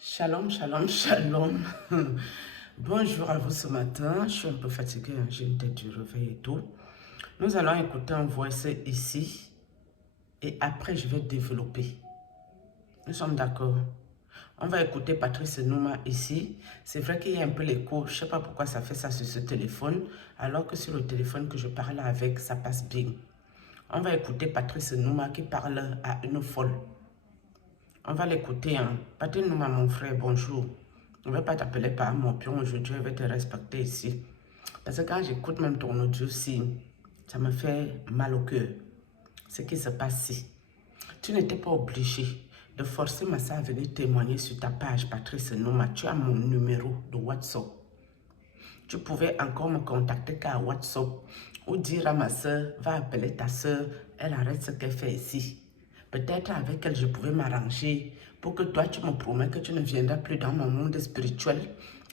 Shalom, shalom, shalom. Bonjour à vous ce matin. Je suis un peu fatiguée, hein. J'ai une tête du réveil et tout. Nous allons écouter un voice ici et après je vais développer. Nous sommes d'accord. On va écouter Patrice Nouma ici. C'est vrai qu'il y a un peu l'écho. Je ne sais pas pourquoi ça fait ça sur ce téléphone, alors que sur le téléphone que je parle avec, ça passe bien. On va écouter Patrice Nouma qui parle à une folle. On va l'écouter. Hein. Patrice Nouma, mon frère, bonjour. Je ne vais pas t'appeler par mon pion aujourd'hui, je vais te respecter ici. Parce que quand j'écoute même ton audio-ci, ça me fait mal au cœur. Ce qui se passe ici. Tu n'étais pas obligé de forcer ma soeur à venir témoigner sur ta page, Patrice Nouma. Tu as mon numéro de WhatsApp. Tu pouvais encore me contacter qu'à WhatsApp ou dire à ma soeur, va appeler ta soeur, elle arrête ce qu'elle fait ici. Peut-être avec elle, je pouvais m'arranger pour que toi, tu me promets que tu ne viendras plus dans mon monde spirituel.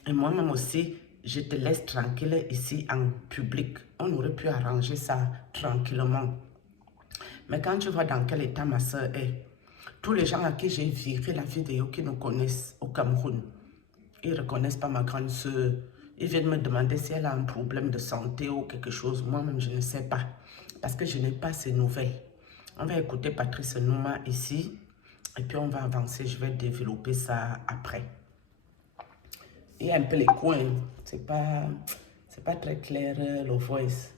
Et moi-même aussi, je te laisse tranquille ici en public. On aurait pu arranger ça tranquillement. Mais quand tu vois dans quel état ma soeur est, tous les gens à qui j'ai viré la vidéo qui nous connaissent au Cameroun, ils ne reconnaissent pas ma grande soeur. Ils viennent me demander si elle a un problème de santé ou quelque chose. Moi-même, je ne sais pas. Parce que je n'ai pas ces nouvelles. On va écouter Patrice Nouma ici. Et puis, on va avancer. Je vais développer ça après. Il y a un peu les coins. C'est pas très clair, le voice.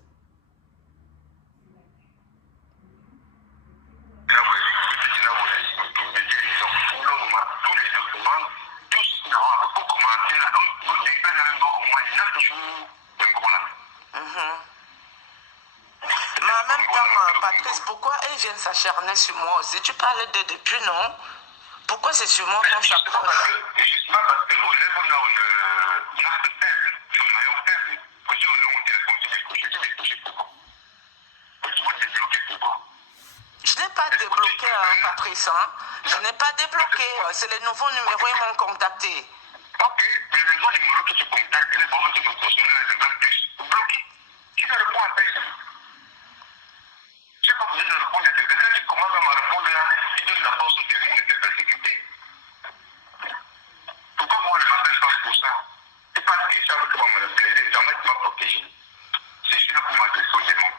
Mais en même temps, Patrice, pourquoi ils viennent s'acharner sur moi aussi? Tu parles de depuis, non? Pourquoi c'est sur moi qu'on s'approche? Justement parce qu'au level là, on a fait faible, son maillon faible. Quand tu as mon téléphone, tu décroches pourquoi? Tu vas débloquer pourquoi? Je n'ai pas débloqué, Patrice. Hein? Je n'ai pas débloqué. C'est les nouveaux numéros, ils m'ont contacté. Ok, les nouveaux numéros que tu contactes, les bons que tu consommes, les nouvelles plus, bloqués. Tu ne réponds à personne. Je n'ai pas besoin de répondre. Quand tu commences à me répondre, tu donnes la force au témoin de te persécuter. Pourquoi moi je ne m'appelle pas pour ça? C'est parce qu'ils savent comment me plaider, jamais tu m'as protégé. Si je suis là pour m'adresser aux démons.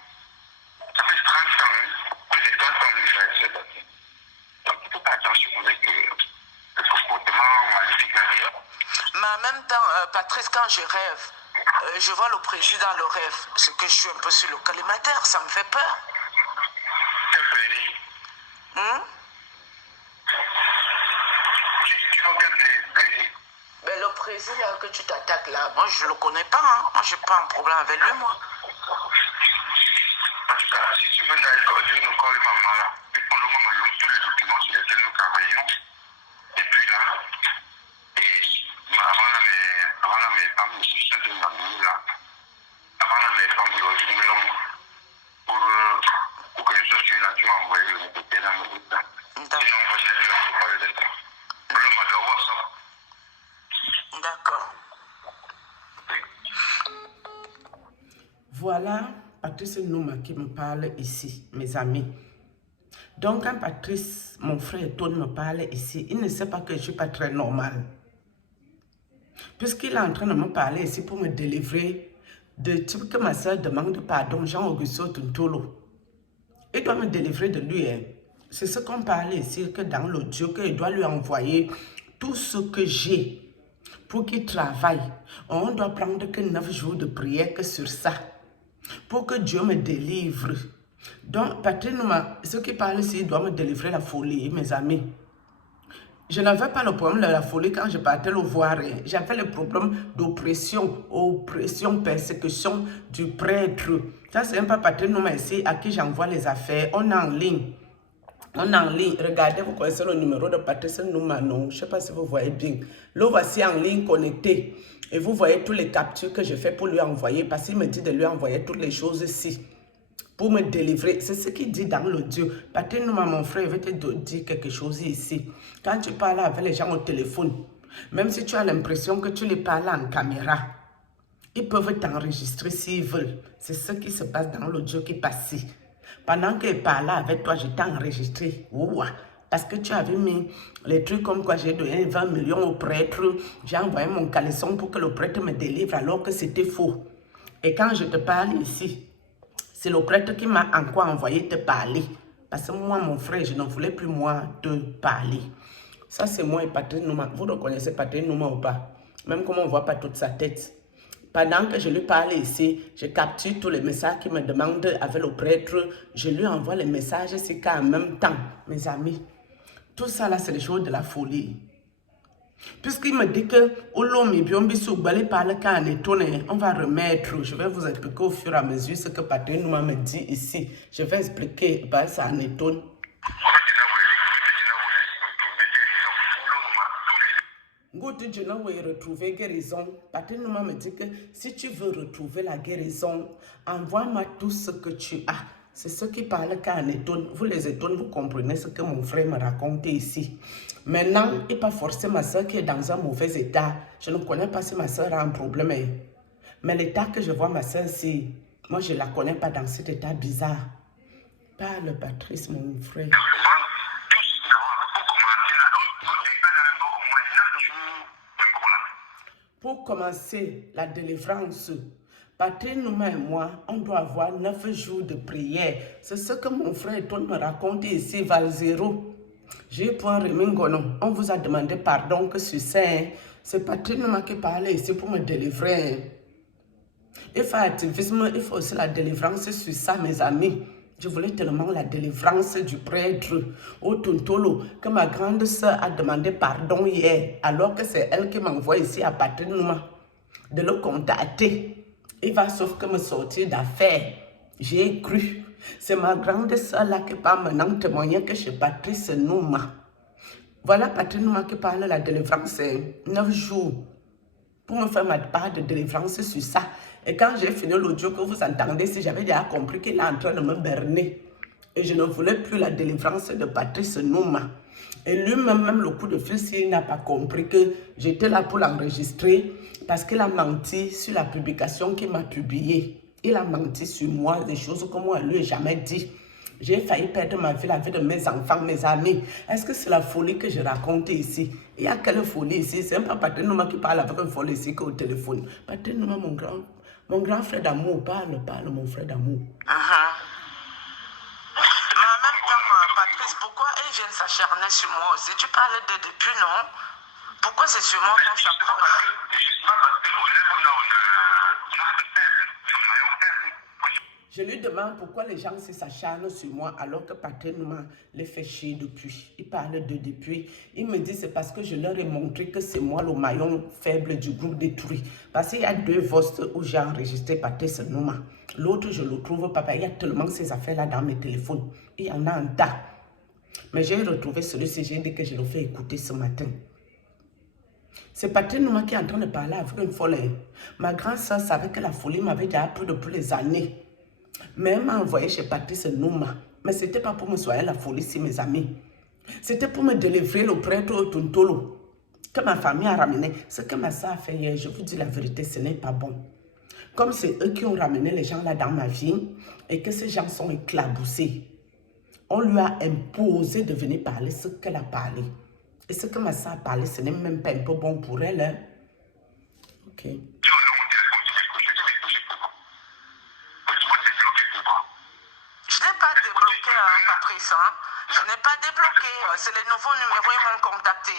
Ça fait 30 ans, plus de 30 ans que je fais ça. Donc il faut faire attention avec le comportement maléfique derrière. Mais en même temps, Patrice, quand je rêve, je vois le président dans le rêve. C'est que je suis un peu sur le collimateur, ça me fait peur. Quel président? Tu vois quel président? Ben, le président que tu t'attaques là, moi je ne le connais pas. Hein. Moi je n'ai pas un problème avec lui, moi. En tout cas, si tu veux d'aller coordonner le corps de maman là, puis pour le moment, tous les documents sur lesquels nous travaillons, et puis là, et avant là, mes femmes, je suis de ma famille là, avant là, mes femmes, pour que je sois sûr là, tu m'as envoyé le côté dans le groupe là. Sinon, on va jamais leur parler de ça. Le m'a de WhatsApp. D'accord. Voilà Patrice Nouma qui me parle ici, mes amis. Donc, quand Patrice, mon frère Tone, me parle ici, il ne sait pas que je ne suis pas très normale. Puisqu'il est en train de me parler ici pour me délivrer de type que ma soeur demande pardon, Jean-Augusto Tuntolo. Il doit me délivrer de lui. Hein. C'est ce qu'on parle ici, que dans l'audio, qu'il doit lui envoyer tout ce que j'ai pour qu'il travaille. On doit prendre que 9 jours de prière que sur ça. Pour que Dieu me délivre. Donc, Patrick Nouma, ce qui parle ici, il doit me délivrer la folie, mes amis. Je n'avais pas le problème de la folie quand je partais le voir. J'avais le problème d'oppression, persécution du prêtre. Ça, c'est un peu Patrick Nouma ici à qui j'envoie les affaires. On est en ligne. On est en ligne. Regardez, vous connaissez le numéro de Patrice Nouma, non? Je ne sais pas si vous voyez bien. Le voici en ligne connecté. Et vous voyez tous les captures que je fais pour lui envoyer. Parce qu'il me dit de lui envoyer toutes les choses ici. Pour me délivrer. C'est ce qu'il dit dans l'audio. Patrick Nouma, mon frère, il veut te dire quelque chose ici. Quand tu parles avec les gens au téléphone, même si tu as l'impression que tu les parles en caméra, ils peuvent t'enregistrer s'ils veulent. C'est ce qui se passe dans l'audio qui passe ici. Pendant qu'il parlait avec toi, je t'ai enregistré. Ouah. Parce que tu avais mis les trucs comme quoi j'ai donné 20 millions au prêtre. J'ai envoyé mon caleçon pour que le prêtre me délivre alors que c'était faux. Et quand je te parle ici, c'est le prêtre qui m'a encore envoyé te parler. Parce que moi, mon frère, je ne voulais plus moi te parler. Ça, c'est moi et Patrick Nouma. Vous reconnaissez Patrick Nouma ou pas? Même comme on ne voit pas toute sa tête. Pendant que je lui parle ici, je capture tous les messages qu'il me demande avec le prêtre. Je lui envoie les messages ici en même temps, mes amis. Tout ça là, c'est les choses de la folie. Puisqu'il me dit que on va remettre, je vais vous expliquer au fur et à mesure ce que Patrick Nouma me dit ici. Je vais expliquer, bah, ça en étonne. Je vais retrouver guérison. Patrick Nouma me dit que si tu veux retrouver la guérison, envoie-moi tout ce que tu as. C'est ce qui parle quand on étonne. Vous les étonne, vous comprenez ce que mon frère me racontait ici. Maintenant, il n'est pas forcément ma soeur qui est dans un mauvais état. Je ne connais pas si ma soeur a un problème. Mais l'état que je vois ma soeur ici, moi je ne la connais pas dans cet état bizarre. Parle Patrice, mon frère. Pour commencer la délivrance, Patrick Nouma et moi, on doit avoir 9 jours de prière. C'est ce que mon frère Ton me raconte ici, Val 0. J'ai point Remingono. On vous a demandé pardon que sur ça, c'est Patrick Nouma qui parlait ici pour me délivrer. Il faut activisme, il faut aussi la délivrance sur ça, mes amis. Je voulais tellement la délivrance du prêtre au Tuntolo que ma grande soeur a demandé pardon hier, alors que c'est elle qui m'envoie ici à Patrick Nouma de le contacter. Il va sauf que me sortir d'affaires. J'ai cru. C'est ma grande soeur là qui parle maintenant témoigner que chez Patrice Nouma. Voilà Patrick Nouma qui parle de la délivrance 9 jours pour me faire ma part de délivrance sur ça. Et quand j'ai fini l'audio que vous entendez, si j'avais déjà compris qu'il est en train de me berner. Et je ne voulais plus la délivrance de Patrice Nouma. Et lui-même, même le coup de fil, s'il n'a pas compris que j'étais là pour l'enregistrer, parce qu'il a menti sur la publication qu'il m'a publiée. Il a menti sur moi, des choses que moi, lui, jamais dit. J'ai failli perdre ma vie, la vie de mes enfants, mes amis. Est-ce que c'est la folie que je raconte ici? Il y a quelle folie ici? C'est un peu Patrick Nouma qui parle avec une folie ici qu'au téléphone. Patrick Nouma, mon grand frère d'amour, parle, mon frère d'amour. Mais en même temps, Patrice, pourquoi ils viennent s'acharner sur moi aussi? Tu parles de depuis, non? Pourquoi c'est sur moi qu'on s'approche? Justement parce que au niveau là, on a faible, maillon faible. Je lui demande pourquoi les gens s'acharnent sur moi alors que Patrick Nouma les fait chier depuis. Il parle de depuis. Il me dit c'est parce que je leur ai montré que c'est moi le maillon faible du groupe détruit. Parce qu'il y a 2 postes où j'ai enregistré Patrick Nouma. L'autre, je ne le trouve pas. Il y a tellement ces affaires-là dans mes téléphones. Il y en a un tas. Mais j'ai retrouvé celui-ci. J'ai dit que je le fais écouter ce matin. C'est Patrick Nouma qui est en train de parler avec une folie. Ma grande soeur savait que la folie m'avait déjà pris depuis les années. Mais elle m'a envoyé chez Patrice Nouma. Mais ce n'était pas pour me soigner la folie, si mes amis. C'était pour me délivrer le prêtre au Tuntolo que ma famille a ramené. Ce que ma soeur a fait hier, je vous dis la vérité, ce n'est pas bon. Comme c'est eux qui ont ramené les gens là dans ma vie et que ces gens sont éclaboussés, on lui a imposé de venir parler ce qu'elle a parlé. Et ce que ma soeur a parlé, ce n'est même pas un peu bon pour elle. Hein? Ok. Je n'ai pas débloqué, Patrice. Hein? Je n'ai pas débloqué. C'est les nouveaux numéros qui m'ont contacté.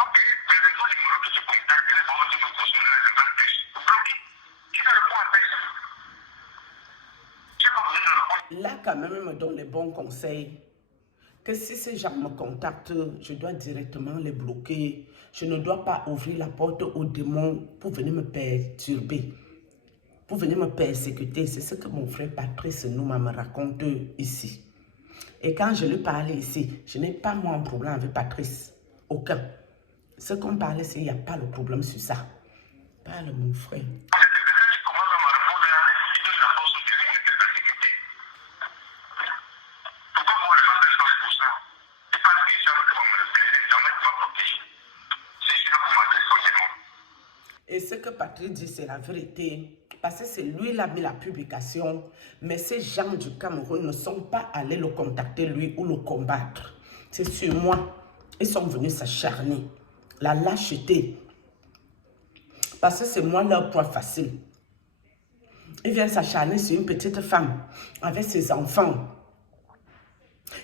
Ok, les nouveaux numéros que tu contactes, les bons que tu nous consommes, les nouvelles plus. Bloqué. Qui te répond avec ça? Je sais pas besoin de répondre. Là, quand même, il me donne les bons conseils. Que si ces gens me contactent, je dois directement les bloquer. Je ne dois pas ouvrir la porte aux démons pour venir me perturber, pour venir me persécuter. C'est ce que mon frère Patrice Nouma me raconte ici. Et quand je lui parlais ici, je n'ai pas moi un problème avec Patrice. Aucun. Ce qu'on parlait, c'est qu'il n'y a pas le problème sur ça. Parle mon frère. Et ce que Patrick dit, c'est la vérité. Parce que c'est lui qui a mis la publication. Mais ces gens du Cameroun ne sont pas allés le contacter, lui, ou le combattre. C'est sur moi. Ils sont venus s'acharner. La lâcheté. Parce que c'est moi leur proie facile. Ils viennent s'acharner sur une petite femme avec ses enfants.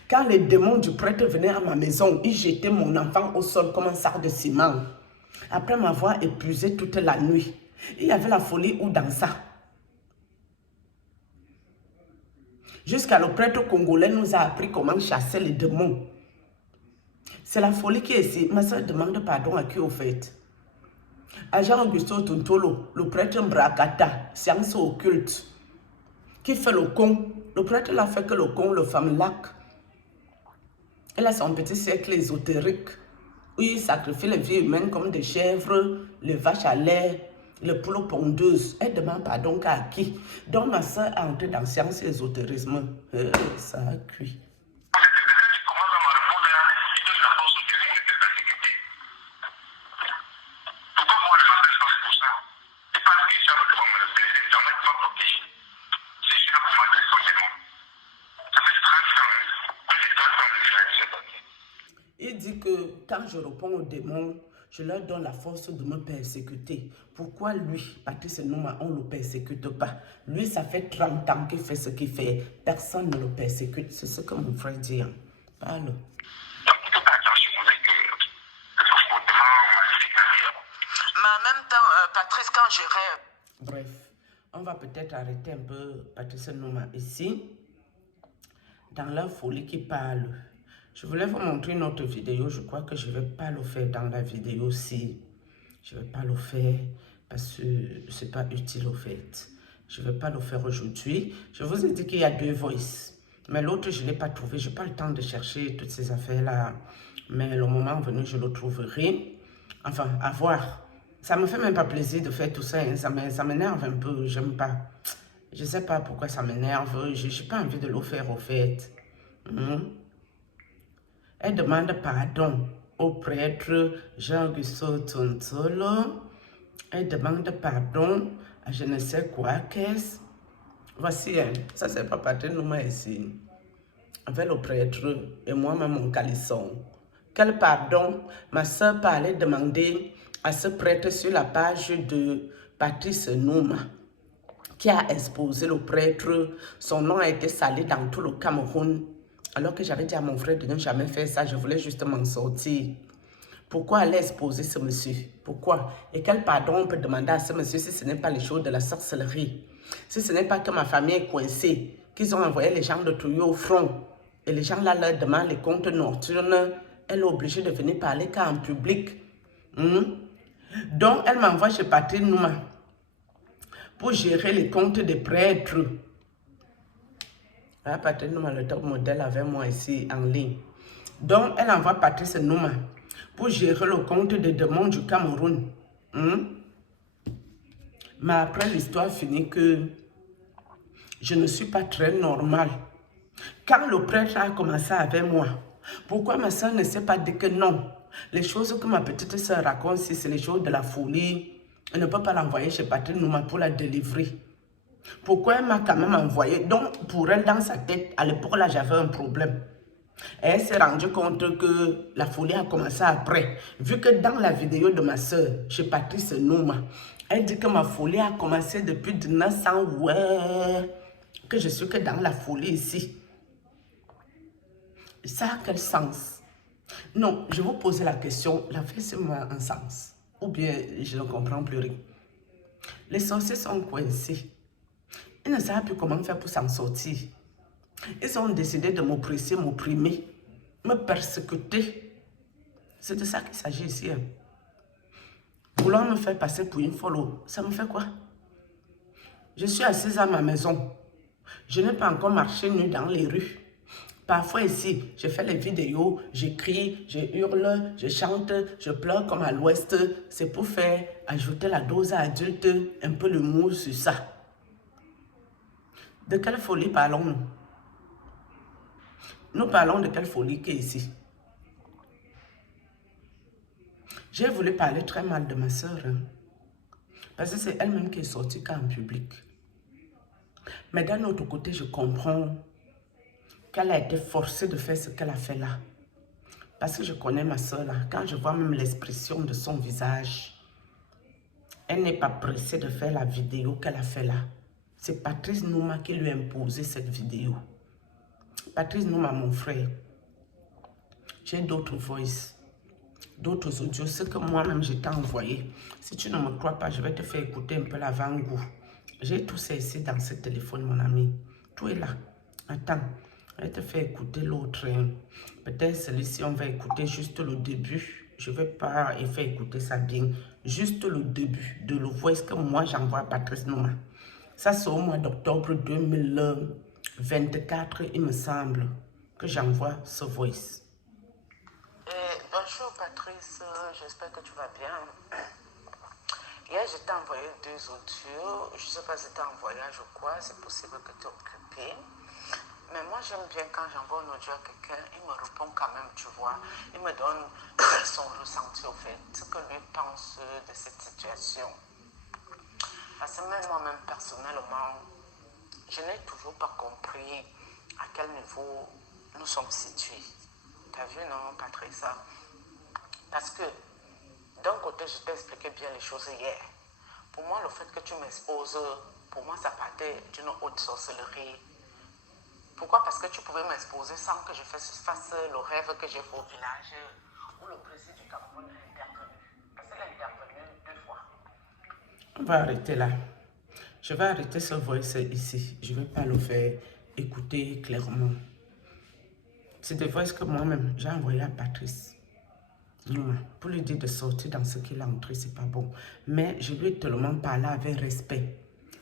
Quand les démons du prêtre venaient à ma maison, ils jetaient mon enfant au sol comme un sac de ciment. Après m'avoir épuisé toute la nuit, il y avait la folie ou dans ça. Jusqu'à le prêtre congolais nous a appris comment chasser les démons. C'est la folie qui est ici. Ma soeur demande pardon à qui au fait? À Jean-Augusto Tuntolo, le prêtre Mbrakata, science occulte, qui fait le con. Le prêtre n'a fait que le con, le famelac. Elle a son petit cercle ésotérique où il sacrifie les vies humaines comme des chèvres, les vaches à lait, les poules pondeuses. Elle demande pardon à qui? Donc ma soeur a entré dans science et ésotérisme. Ça a cuit. Il dit que quand je réponds aux démons, je leur donne la force de me persécuter. Pourquoi lui, Patrice Nouma, on ne le persécute pas? Lui, ça fait 30 ans qu'il fait ce qu'il fait. Personne ne le persécute. C'est ce que mon frère dit. Hein. Parle. Mais en même temps, Patrice, quand je rêve... Bref, on va peut-être arrêter un peu Patrice Nouma ici. Dans la folie qui parle. Je voulais vous montrer une autre vidéo. Je crois que je ne vais pas le faire dans la vidéo-ci. Je ne vais pas le faire parce que ce n'est pas utile au fait. Je ne vais pas le faire aujourd'hui. Je vous ai dit qu'il y a 2 voices. Mais l'autre, je ne l'ai pas trouvé. Je n'ai pas le temps de chercher toutes ces affaires-là. Mais le moment venu, je le trouverai. Enfin, à voir. Ça ne me fait même pas plaisir de faire tout ça. Hein. Ça m'énerve un peu. J'aime pas. Je ne sais pas pourquoi ça m'énerve. Je n'ai pas envie de le faire au fait. Elle demande pardon au prêtre Jean-Augusto Tuntolo. Elle demande pardon à je ne sais quoi qu'est-ce. Voici, hein, ça c'est pas Patrice Nouma ici. Avec le prêtre et moi-même mon calisson. Quel pardon? Ma soeur parlait demander à ce prêtre sur la page de Patrice Nouma qui a exposé le prêtre. Son nom a été sali dans tout le Cameroun. Alors que j'avais dit à mon frère de ne jamais faire ça, je voulais juste m'en sortir. Pourquoi aller exposer ce monsieur? Pourquoi? Et quel pardon on peut demander à ce monsieur si ce n'est pas les choses de la sorcellerie? Si ce n'est pas que ma famille est coincée, qu'ils ont envoyé les gens de Touyo au front, et les gens là leur demandent les comptes nocturnes, elle est obligée de venir parler qu'en public. Donc, elle m'envoie chez Patrice Nouma pour gérer les comptes des prêtres. Ah, Patrice Nouma, le top modèle avec moi ici en ligne. Donc, elle envoie Patrice Nouma pour gérer le compte des démons du Cameroun. Mais après, l'histoire finit que je ne suis pas très normale. Quand le prêtre a commencé avec moi, pourquoi ma soeur ne s'est pas dit que non? Les choses que ma petite soeur raconte, si c'est les choses de la folie, elle ne peut pas l'envoyer chez Patrice Nouma pour la délivrer. Pourquoi elle m'a quand même envoyé? Donc, pour elle, dans sa tête, à l'époque là, j'avais un problème. Et elle s'est rendue compte que la folie a commencé après. Vu que dans la vidéo de ma soeur, chez Patrice Nouma, elle dit que ma folie a commencé depuis 1900, ouais, que je suis que dans la folie ici. Ça a quel sens? Non, je vous pose la question, la fait c'est moi un sens. Ou bien, je ne comprends plus rien. Les sorciers sont coincés. Ils ne savent plus comment faire pour s'en sortir. Ils ont décidé de m'oppresser, m'opprimer, me persécuter. C'est de ça qu'il s'agit ici. Hein. Vouloir me faire passer pour une folle, ça me fait quoi? Je suis assise à ma maison. Je n'ai pas encore marché nu dans les rues. Parfois ici, je fais les vidéos, je crie, je hurle, je chante, je pleure comme à l'ouest. C'est pour faire ajouter la dose adulte, un peu l'humour sur ça. De quelle folie parlons-nous? Nous parlons de quelle folie qui est ici? J'ai voulu parler très mal de ma soeur. Hein, parce que c'est elle-même qui est sortie quand en public. Mais d'un autre côté, je comprends qu'elle a été forcée de faire ce qu'elle a fait là. Parce que je connais ma soeur là. Quand je vois même l'expression de son visage, elle n'est pas pressée de faire la vidéo qu'elle a fait là. C'est Patrice Nouma qui lui a imposé cette vidéo. Patrice Nouma, mon frère. J'ai d'autres voices, d'autres audios, ce que moi-même je t'ai envoyé. Si tu ne me crois pas, je vais te faire écouter un peu l'avant-goût. J'ai tout ça ici dans ce téléphone, mon ami. Tout est là. Attends, je vais te faire écouter l'autre. Peut-être celui-ci, on va écouter juste le début. Je ne vais pas faire écouter ça bien. Juste le début de le voice que moi j'envoie à Patrice Nouma. Ça, c'est au mois d'octobre 2024, il me semble, que j'envoie ce voice. Bonjour Patrice, j'espère que tu vas bien. Hier, je t'ai envoyé 2 audios. Je ne sais pas si tu es en voyage ou quoi, c'est possible que tu es occupé. Mais moi, j'aime bien quand j'envoie un audio à quelqu'un, il me répond quand même, tu vois. Il me donne son ressenti au fait, ce que lui pense de cette situation. Parce que même moi-même, personnellement, je n'ai toujours pas compris à quel niveau nous sommes situés. Tu as vu, non, Patricia? Parce que, d'un côté, je t'ai expliqué bien les choses hier. Pour moi, le fait que tu m'exposes, pour moi, ça partait d'une haute sorcellerie. Pourquoi? Parce que tu pouvais m'exposer sans que je fasse le rêve que j'ai fait au village où le président du Cameroun a intervenu. Parce qu'il a intervenu 2 fois. On va arrêter là. Je vais arrêter ce voice ici. Je ne vais pas le faire écouter clairement. C'est des voices que moi-même, j'ai envoyé à Patrice Nouma pour lui dire de sortir dans ce qu'il a entré, c'est pas bon. Mais je lui ai tellement parlé avec respect.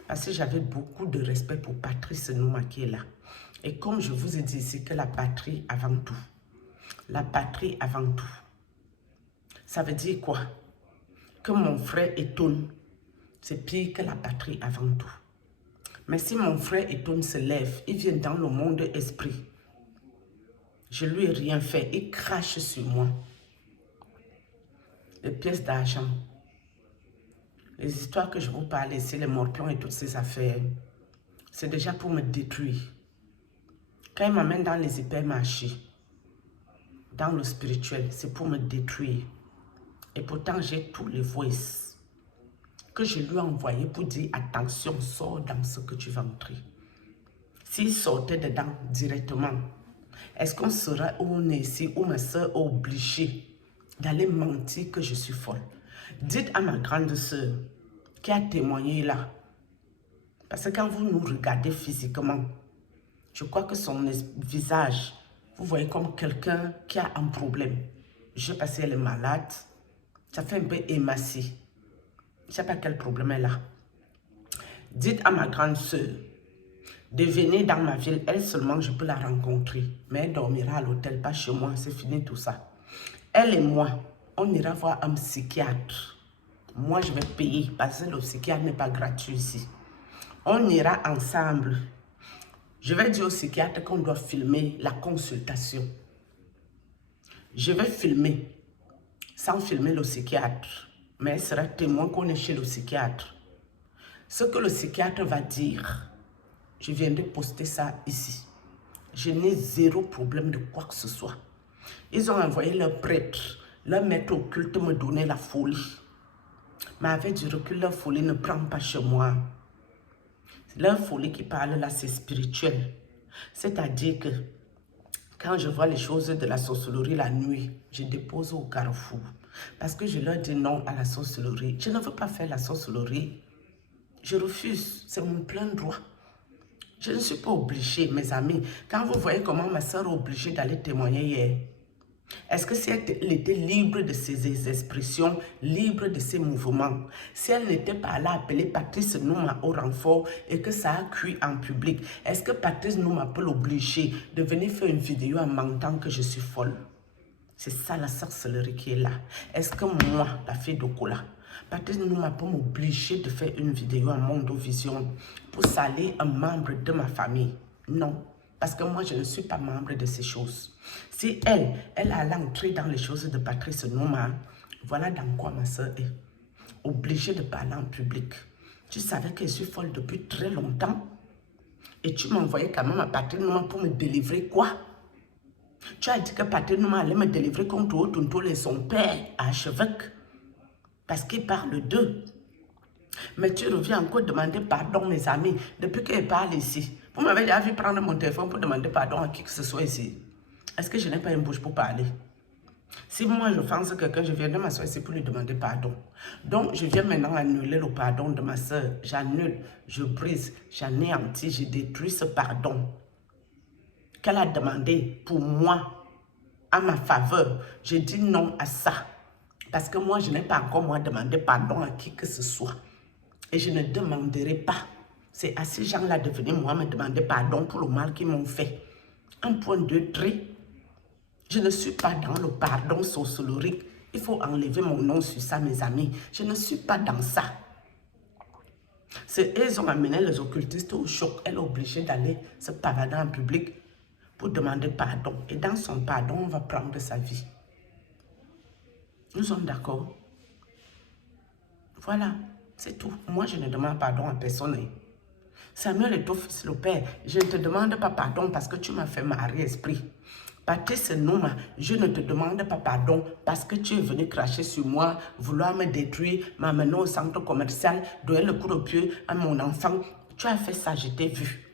Parce que j'avais beaucoup de respect pour Patrice Nouma qui est là. Et comme je vous ai dit ici que la patrie avant tout. La patrie avant tout. Ça veut dire quoi? Que mon frère étonne. C'est pire que la patrie avant tout. Mais si mon frère étonne se lève, il vient dans le monde esprit. Je lui ai rien fait. Il crache sur moi. Les pièces d'argent. Les histoires que je vous parle ici, les morpions et toutes ces affaires, c'est déjà pour me détruire. Quand il m'amène dans les hypermarchés, dans le spirituel, c'est pour me détruire. Et pourtant, j'ai tous les voices que je lui ai envoyés pour dire attention, sors dans ce que tu vas entrer. S'il sortait dedans directement, est-ce qu'on sera où on est ici, où ma soeur est obligée d'aller mentir que je suis folle? Dites à ma grande soeur qui a témoigné là, parce que quand vous nous regardez physiquement, je crois que son visage, vous voyez comme quelqu'un qui a un problème. Je sais pas si elle est malade, ça fait un peu émacié. Je ne sais pas quel problème elle a. Dites à ma grande soeur de venir dans ma ville, elle seulement je peux la rencontrer. Mais elle dormira à l'hôtel, pas chez moi, c'est fini tout ça. Elle et moi, on ira voir un psychiatre. Moi je vais payer parce que le psychiatre n'est pas gratuit ici. On ira ensemble. Je vais dire au psychiatre qu'on doit filmer la consultation. Je vais filmer, sans filmer le psychiatre. Mais elle sera témoin qu'on est chez le psychiatre. Ce que le psychiatre va dire, je viendrai poster ça ici. Je n'ai 0 problème de quoi que ce soit. Ils ont envoyé leur prêtre, leur maître occulte me donner la folie. Mais avec du recul, leur folie ne prend pas chez moi. Leur folie qui parle là, c'est spirituel. C'est-à-dire que quand je vois les choses de la sorcellerie la nuit, je dépose au carrefour. Parce que je leur dis non à la sorcellerie. Je ne veux pas faire la sorcellerie. Je refuse. C'est mon plein droit. Je ne suis pas obligée, mes amis. Quand vous voyez comment ma soeur est obligée d'aller témoigner hier, est-ce que si elle était libre de ses expressions, libre de ses mouvements, si elle n'était pas là appeler Patrice Nouma au renfort et que ça a cuit en public, est-ce que Patrice Nouma peut l'obliger de venir faire une vidéo en mentant que je suis folle? C'est ça la sorcellerie qui est là. Est-ce que moi, la fille d'Okola, Patrice Nouma peut m'obliger de faire une vidéo en Mondovision pour salir un membre de ma famille? Non. Parce que moi, je ne suis pas membre de ces choses. Si elle allait entrer dans les choses de Patrice Nouma, voilà dans quoi ma soeur est. Obligée de parler en public. Tu savais que je suis folle depuis très longtemps. Et tu m'envoyais quand même à Patrice Nouma pour me délivrer quoi? Tu as dit que Patrick allait me délivrer contre Otunto et son père à Archevêque. Parce qu'il parle d'eux. Mais tu reviens encore demander pardon, mes amis, depuis qu'il parle ici. Vous m'avez déjà vu prendre mon téléphone pour demander pardon à qui que ce soit ici. Est-ce que je n'ai pas une bouche pour parler? Si moi je offense quelqu'un, je viens de m'asseoir ici pour lui demander pardon. Donc je viens maintenant annuler le pardon de ma soeur. J'annule, je brise, j'anéantis, je détruis ce pardon qu'elle a demandé pour moi, à ma faveur. Je dis non à ça. Parce que moi, je n'ai pas encore moi demandé pardon à qui que ce soit. Et je ne demanderai pas. C'est à ces gens-là de venir moi me demander pardon pour le mal qu'ils m'ont fait. Un point de trait. Je ne suis pas dans le pardon sorcellerie. Il faut enlever mon nom sur ça, mes amis. Je ne suis pas dans ça. Ils ont amené les occultistes au choc. Elle est obligée d'aller se pavader en public pour demander pardon. Et dans son pardon, on va prendre sa vie. Nous sommes d'accord? Voilà, c'est tout. Moi, je ne demande pardon à personne. Samuel est ton fils, le père. Je ne te demande pas pardon parce que tu m'as fait marrer esprit. Patrice Nouma, je ne te demande pas pardon parce que tu es venu cracher sur moi, vouloir me détruire, m'amener au centre commercial, donner le coup de pied à mon enfant. Tu as fait ça, je t'ai vu.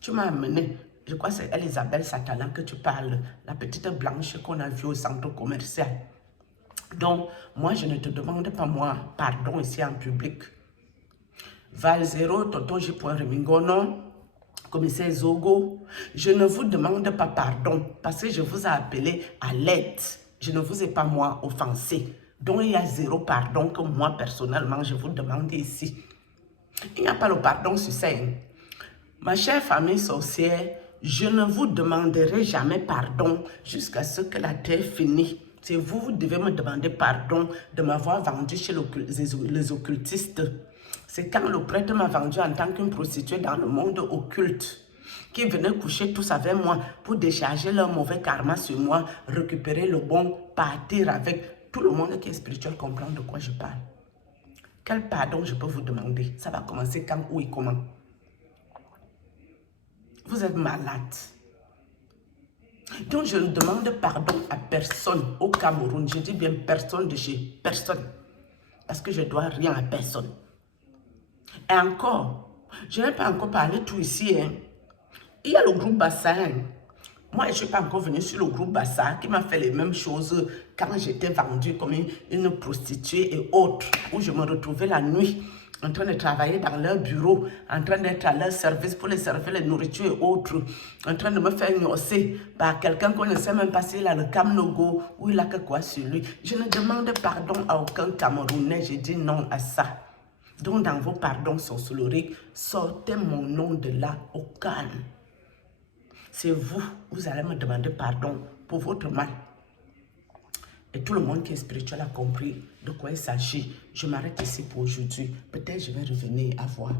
Tu m'as amené, je crois que c'est Elisabeth Satalan que tu parles, la petite blanche qu'on a vue au centre commercial. Donc, moi, je ne te demande pas, moi, pardon ici en public. Val 0, Tonton J. Remingono, commissaire Zogo, je ne vous demande pas pardon parce que je vous ai appelé à l'aide. Je ne vous ai pas, moi, offensé. Donc, il y a 0 pardon que moi, personnellement, je vous demande ici. Il n'y a pas le pardon sur scène. Ma chère famille sorcière, je ne vous demanderai jamais pardon jusqu'à ce que la terre finisse. C'est vous, vous devez me demander pardon de m'avoir vendu chez les occultistes. C'est quand le prêtre m'a vendu en tant qu'une prostituée dans le monde occulte, qui venaient coucher tous avec moi pour décharger leur mauvais karma sur moi, récupérer le bon, partir avec. Tout le monde qui est spirituel comprend de quoi je parle. Quel pardon je peux vous demander? Ça va commencer quand, où et comment? Vous êtes malade. Donc, je ne demande pardon à personne au Cameroun. Je dis bien personne de chez personne. Parce que je ne dois rien à personne. Et encore, je n'ai pas encore parlé tout ici. Hein. Il y a le groupe Bassin. Moi, je ne suis pas encore venue sur le groupe Bassin qui m'a fait les mêmes choses quand j'étais vendue comme une prostituée et autres. Où je me retrouvais la nuit en train de travailler dans leur bureau, en train d'être à leur service pour les servir les nourritures et autres, en train de me faire gnosser par quelqu'un qu'on ne sait même pas s'il a le Kamnogo ou il a que quoi sur lui. Je ne demande pardon à aucun Camerounais, je dis non à ça. Donc dans vos pardons sorcelleries, sortez mon nom de là au calme. C'est vous, vous allez me demander pardon pour votre mal. Et tout le monde qui est spirituel a compris de quoi il s'agit. Je m'arrête ici pour aujourd'hui. Peut-être je vais revenir à voir.